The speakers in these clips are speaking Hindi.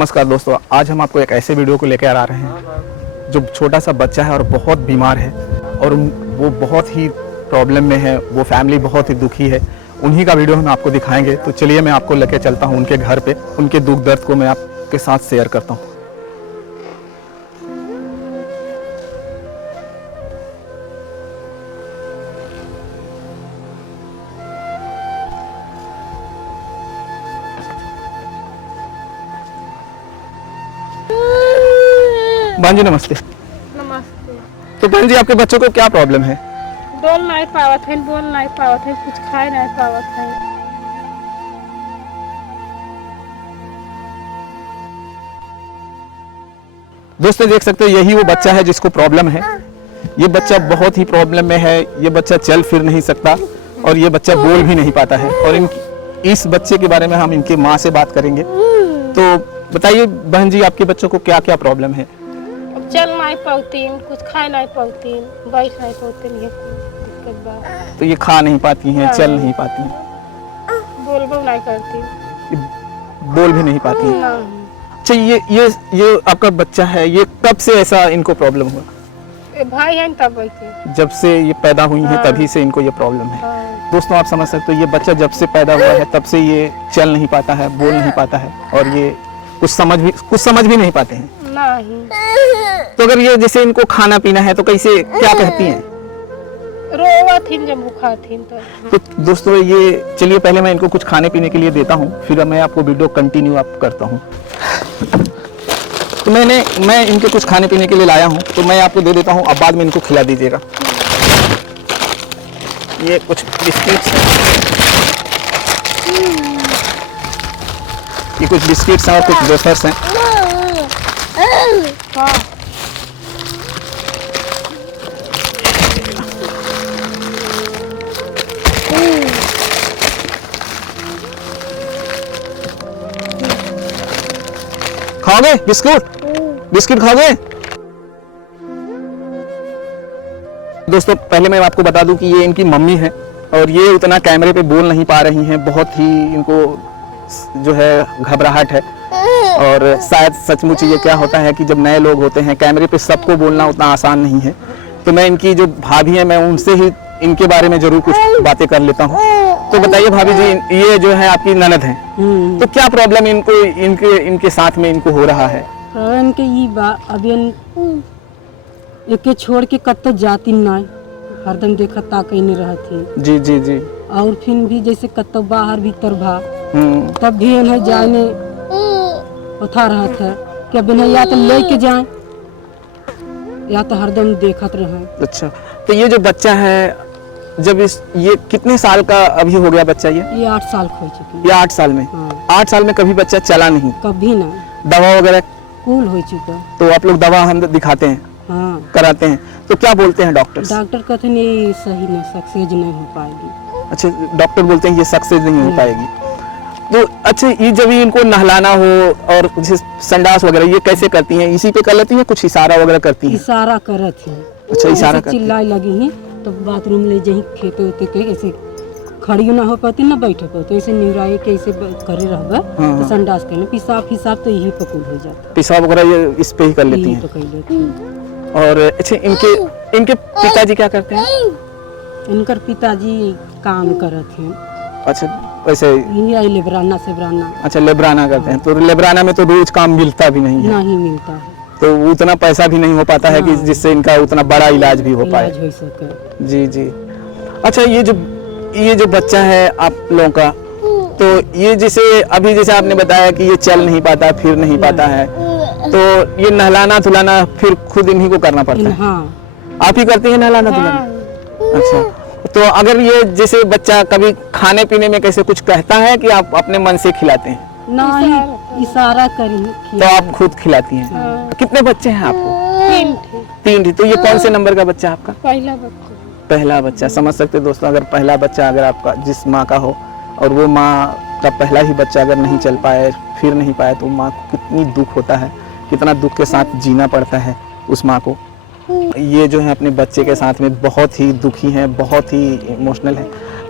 नमस्कार दोस्तों, आज हम आपको एक ऐसे वीडियो को लेकर आ रहे हैं जो छोटा सा बच्चा है और बहुत बीमार है और वो बहुत ही प्रॉब्लम में है। वो फैमिली बहुत ही दुखी है। उन्हीं का वीडियो हम आपको दिखाएंगे। तो चलिए मैं आपको लेकर चलता हूं उनके घर पे। उनके दुख दर्द को मैं आपके साथ शेयर करता हूं। बहन जी नमस्ते। नमस्ते। तो बहन जी आपके बच्चों को क्या प्रॉब्लम है? बोल नहीं पावत है, बोल नहीं पावत है, कुछ खाए नहीं पावत है। दोस्तों देख सकते हो, यही वो बच्चा है जिसको प्रॉब्लम है। ये बच्चा बहुत ही प्रॉब्लम में है। ये बच्चा चल फिर नहीं सकता और ये बच्चा बोल भी नहीं पाता है। और इस बच्चे के बारे में हम इनकी माँ से बात करेंगे। तो बताइए बहन जी, आपके बच्चों को क्या क्या प्रॉब्लम है? अब चल नहीं पावतीन, कुछ खाए नहीं पावतीन, बैठ नहीं पावतीन, ये दिक्कत बा। तो ये खा नहीं पाती हैं, चल नहीं पाती हैं, बोलबो नहीं करती, बोल भी नहीं पाती हैं। नहीं। अच्छा, ये आपका बच्चा है, ये कब से ऐसा इनको प्रॉब्लम हुआ? ए भाई है तब बैठे, जब से ये पैदा हुई हैं हाँ। तभी से इनको ये प्रॉब्लम है। हाँ। दोस्तों आप समझ सकते हो, ये बच्चा जब से पैदा हुआ है तब से ये चल नहीं पाता है, बोल नहीं पाता है और ये कुछ समझ भी नहीं पाते हैं। नहीं। तो अगर ये जैसे इनको खाना पीना है तो कैसे क्या कहती हैं? रोवा थी जब भूखा थी तो दोस्तों ये चलिए पहले मैं इनको कुछ खाने पीने के लिए देता हूँ, फिर मैं आपको वीडियो कंटिन्यू आप करता हूँ। तो मैं इनके कुछ खाने पीने के लिए लाया हूँ, तो मैं आपको दे देता हूँ, अब बाद में इनको खिला दीजिएगा। ये कुछ बिस्किट्स हैं, ये कुछ बिस्किट्स हैं और कुछ वेफर्स हैं। हाँ। खाओगे बिस्किट खाओगे? दोस्तों पहले मैं आपको बता दूं कि ये इनकी मम्मी है और ये उतना कैमरे पे बोल नहीं पा रही हैं। बहुत ही इनको जो है घबराहट है और शायद सचमुच ये क्या होता है कि जब नए लोग होते हैं कैमरे पे सबको बोलना उतना आसान नहीं है। तो मैं इनकी जो भाभी है मैं उनसे ही इनके बारे में जरूर कुछ बातें कर लेता हूँ। तो बताइए भाभी जी, ये जो है आपकी ननद है, तो क्या प्रॉब्लम इनके साथ में इनको हो रहा है? इनके ई बा अभी एके छोड़ के कत्तो जाती नहीं, हरदम देखा ताकई नहीं रहती। जी जी जी। और फिर भी जैसे कत्तो बाहर भीतर भा तब भी इन्हें जाने उठा रहत है कि अब इन्हें या तो लेके जाए या तो हरदम देखत रहे। अच्छा, तो ये जो बच्चा है जब ये कितने साल का अभी हो गया बच्चा? ये 8 साल हो चुकी। ये 8 साल में? हाँ। 8 साल में कभी बच्चा चला नहीं? कभी ना। दवा वगैरह कूल हो चुका। तो आप लोग दवा हम दिखाते हैं? हाँ। कराते हैं। तो क्या बोलते हैं डॉक्टर? डॉक्टर कहते हैं ये सही ना, सक्सेस नहीं हो पाएगी। अच्छा, डॉक्टर बोलते हैं ये सक्सेस नहीं हो पाएगी। तो अच्छा, ये जब इनको नहलाना हो और जैसे संडास वगैरह ये कैसे करती हैं? इसी पे कर लेती हैं, कुछ इशारा वगैरह करती हैं? इशारा करत है। अच्छा, इशारा करती हैं। चिल्लाए लगी हैं तो बाथरूम ले जाही खेते होते के ऐसे खड़ी ना हो पाती ना बैठे पाती, ऐसे निराई के ऐसे करे रहबा तो संडास करने पिसाब तो यही पकुल हो जाता। पेशाब वगैरह ये इस पे ही कर लेती हैं? कर लेती हैं। और अच्छा, इनके पिताजी क्या करते हैं? इनकर पिताजी काम करत हैं। अच्छा, वैसे लेबराना सेबराना। अच्छा, लेबराना करते हैं। तो लेबराना में तो रोज काम मिलता भी नहीं है? नहीं मिलता है, तो उतना पैसा भी नहीं हो पाता है कि जिससे इनका उतना बड़ा इलाज भी हो पाए। इलाज हो सके। जी जी। अच्छा, ये जो बच्चा है आप लोगों का, तो ये जैसे अभी जैसे आपने बताया कि ये चल नहीं पाता, फिर नहीं पाता है, तो ये नहलाना धुलाना फिर खुद इन्हीं को करना पड़ता है? हाँ। आप ही करती हैं नहलाना धुलाना? अच्छा, तो अगर ये जैसे बच्चा कभी खाने पीने में कैसे कुछ कहता है कि आप अपने मन से खिलाते हैं? नहीं, इशारा करी तो आप खुद खिलाती हैं? हाँ। कितने बच्चे हैं आपको? 3 तो ये कौन से नंबर का बच्चा आपका? पहला बच्चा। पहला बच्चा। समझ सकते हैं दोस्तों, अगर पहला बच्चा अगर आपका जिस माँ का हो और वो माँ का पहला ही बच्चा अगर नहीं चल पाए, फिर नहीं पाए, तो माँ को कितनी दुख होता है, कितना दुख के साथ जीना पड़ता है उस माँ को। ये जो है अपने बच्चे के साथ में बहुत ही दुखी हैं, बहुत ही इमोशनल है।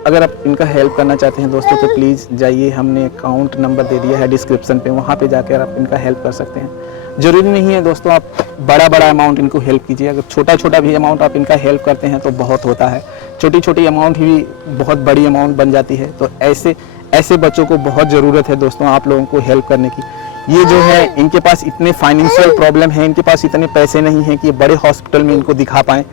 अगर आप इनका हेल्प करना चाहते हैं दोस्तों तो प्लीज़ जाइए, हमने अकाउंट नंबर दे दिया है डिस्क्रिप्शन पे, वहाँ पे जाकर आप इनका हेल्प कर सकते हैं। ज़रूरी नहीं है दोस्तों आप बड़ा अमाउंट इनको हेल्प कीजिए, अगर छोटा भी अमाउंट आप इनका हेल्प करते हैं तो बहुत होता है। छोटी अमाउंट ही बहुत बड़ी अमाउंट बन जाती है। तो ऐसे बच्चों को बहुत ज़रूरत है दोस्तों आप लोगों को हेल्प करने की। ये जो है इनके पास इतने फाइनेंशियल प्रॉब्लम है, इनके पास इतने पैसे नहीं हैं कि बड़े हॉस्पिटल में इनको दिखा पाएँ,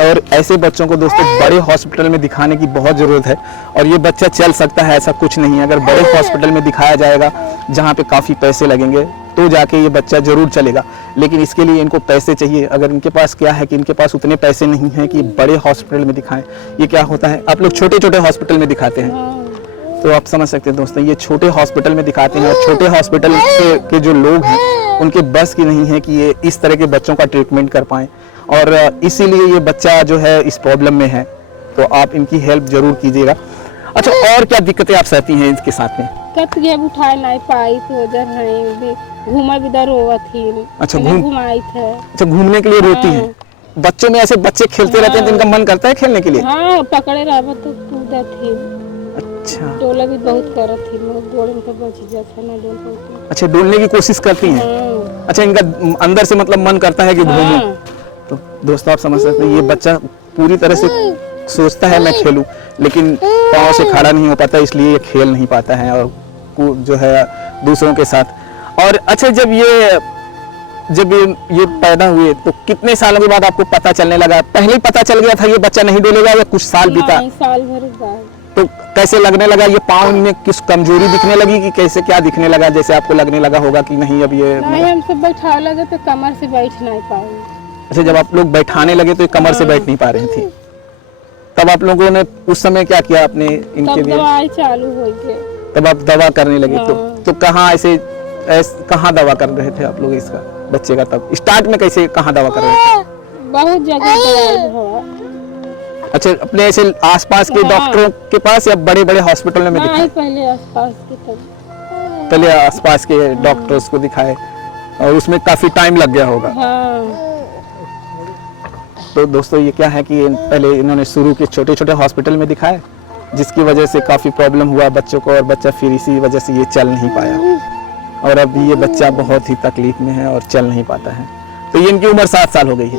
और ऐसे बच्चों को दोस्तों बड़े हॉस्पिटल में दिखाने की बहुत ज़रूरत है। और ये बच्चा चल सकता है ऐसा कुछ नहीं है, अगर बड़े हॉस्पिटल में दिखाया जाएगा जहाँ पे काफ़ी पैसे लगेंगे तो जाके ये बच्चा ज़रूर चलेगा, लेकिन इसके लिए इनको पैसे चाहिए। अगर इनके पास क्या है कि इनके पास उतने पैसे नहीं हैं कि बड़े हॉस्पिटल में दिखाएं। ये क्या होता है, आप लोग छोटे हॉस्पिटल में दिखाते हैं, तो आप समझ सकते हैं दोस्तों, ये छोटे हॉस्पिटल में दिखाते हैं और छोटे हॉस्पिटल के जो लोग हैं उनके बस की नहीं है कि ये इस तरह के बच्चों का ट्रीटमेंट कर पाएँ, और इसीलिए ये बच्चा जो है इस प्रॉब्लम में है। तो आप इनकी हेल्प जरूर कीजिएगा। अच्छा, और क्या दिक्कतें आप सहती हैं इसके साथ में? कत ये उठाए नहीं पाई तो जब है घूमा बिदा रोवत थी। अच्छा, घुमाई थे। अच्छा, घूमने के लिए रोती हैं। बच्चों में ऐसे बच्चे खेलते रहते हैं तो इनका मन करता है खेलने के लिए? हाँ, पकड़े रहा तो कूदत थी। अच्छा, डोला भी बहुत करत थी, मैं डोलने के बच जाता ना डोल पाती। अच्छा, डोलने की कोशिश करती हैं। हाँ। अच्छा, इनका अंदर से मतलब मन करता है कि घूमूं। तो दोस्तों आप समझ सकते हैं ये बच्चा पूरी तरह से सोचता है मैं खेलूं, लेकिन पाँव से खड़ा नहीं हो पाता, इसलिए ये खेल नहीं पाता है और जो है दूसरों के साथ। और अच्छा, जब ये पैदा हुए तो कितने सालों के बाद आपको पता चलने लगा? पहले ही पता चल गया था ये बच्चा नहीं डोलेगा या कुछ साल बीता? साल भर बाद। तो कैसे लगने लगा, ये पाँव में किस कमजोरी दिखने लगी कि कैसे क्या दिखने लगा? जैसे आपको लगने लगा होगा कि नहीं अब ये नहीं, हम सब बैठा लगे तो कमर से बैठ नहीं पाए। अच्छा, जब आप लोग बैठाने लगे तो ये कमर से बैठ नहीं पा रही थी, तब आप लोगों ने उस समय क्या किया आपने इनके लिए? दवाई चालू हो गई, तब आप दवा करने लगे। हाँ। तो कहाँ कहाँ दवा कर रहे थे आप लोग इसका बच्चे का? तब स्टार्ट में कैसे कहाँ दवा कर रहे थे? बहुत जगह दवाई हुआ। अच्छा, अपने ऐसे आसपास के डॉक्टरों के पास या बड़े हॉस्पिटल में दिखाए? पहले आसपास के पहले आसपास के डॉक्टर्स को दिखाए और उसमें काफी टाइम लग गया होगा। हाँ। तो दोस्तों ये क्या है कि पहले इन्होंने शुरू के छोटे हॉस्पिटल में दिखाए, जिसकी वजह से काफ़ी प्रॉब्लम हुआ बच्चों को, और बच्चा फिर इसी वजह से ये चल नहीं पाया, और अब ये बच्चा बहुत ही तकलीफ में है और चल नहीं पाता है। तो ये इनकी उम्र 7 साल हो गई है,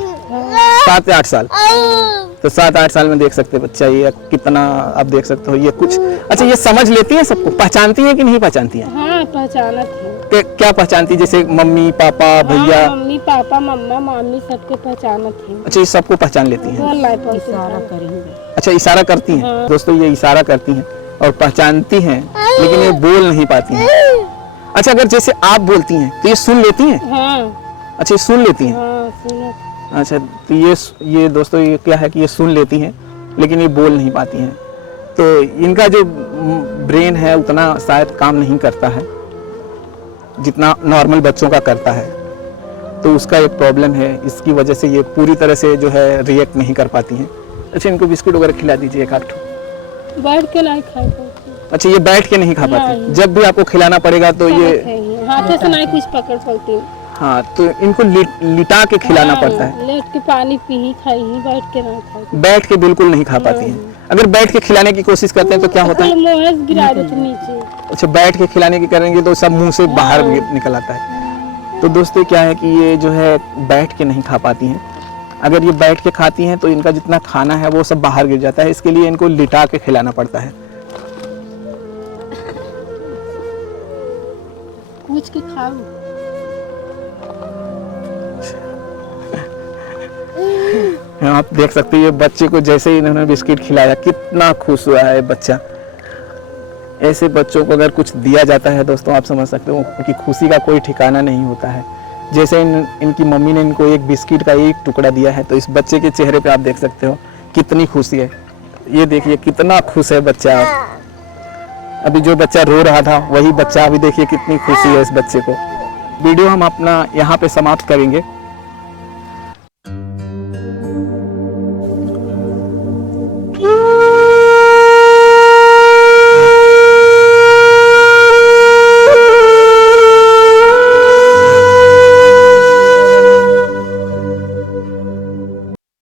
7 या 8 साल। तो 7-8 साल में देख सकते बच्चा ये कितना, आप देख सकते हो ये कुछ। अच्छा, ये समझ लेती है सबको, पहचानती है कि नहीं पहचानती है? हाँ, पहचाना थी। क्या पहचानती, जैसे मम्मी पापा भैया? मम्मी पापा मम्मा मामी सबके पहचाना थी। अच्छा, ये सबको पहचान लेती हैं? इशारा करेंगे। अच्छा, इशारा करती हैं। हाँ। दोस्तों ये इशारा करती हैं और पहचानती हैं, लेकिन ये बोल नहीं पाती हैं। अच्छा, अगर जैसे आप बोलती हैं तो ये सुन लेती हैं? हाँ। अच्छा, ये सुन लेती हैं। हाँ, सुनो। अच्छा, तो ये दोस्तों ये क्या है कि ये सुन लेती हैं लेकिन ये बोल नहीं पाती हैं। तो इनका जो ब्रेन है उतना शायद काम नहीं करता है जितना नॉर्मल बच्चों का करता है, तो उसका एक प्रॉब्लम है। इसकी वजह से ये पूरी तरह से जो है रिएक्ट नहीं कर पाती हैं। अच्छा, इनको बिस्कुट वगैरह खिला दीजिए एक आध ठो। बैठ के नहीं खा पाती। अच्छा, ये बैठ के नहीं खा पाती, नहीं। जब भी आपको खिलाना पड़ेगा तो ये हाथों से नहीं कुछ पकड़ पाती। हाँ, तो इनको लिटा के खिलाना पड़ता है। लेट के पानी पी ही खाई ही, बैठ के नहीं खाई। बैठ के बिल्कुल नहीं खा पाती हैं। अगर बैठ के खिलाने की कोशिश करते हैं तो क्या होता है? मुँह गिरा देते नीचे। अच्छा, बैठ के खिलाने की करेंगे तो सब मुंह से बाहर निकल आता है। तो दोस्तों क्या है कि ये जो है बैठ के नहीं खा पाती हैं। अगर ये बैठ के खाती हैं तो इनका जितना खाना है वो सब बाहर गिर जाता है, इसके लिए इनको लिटा के खिलाना पड़ता है। पूछ के खाओ। आप देख सकते हैं ये बच्चे को जैसे ही इन्होंने बिस्किट खिलाया कितना खुश हुआ है बच्चा। ऐसे बच्चों को अगर कुछ दिया जाता है दोस्तों, आप समझ सकते हो उनकी खुशी का कोई ठिकाना नहीं होता है। जैसे इनकी मम्मी ने इनको एक बिस्किट का एक टुकड़ा दिया है, तो इस बच्चे के चेहरे पे आप देख सकते हो कितनी खुशी है। ये देखिए कितना खुश है बच्चा। अभी जो बच्चा रो रहा था वही बच्चा, अभी देखिए कितनी खुशी है इस बच्चे को। वीडियो हम अपना यहाँ पे समाप्त करेंगे।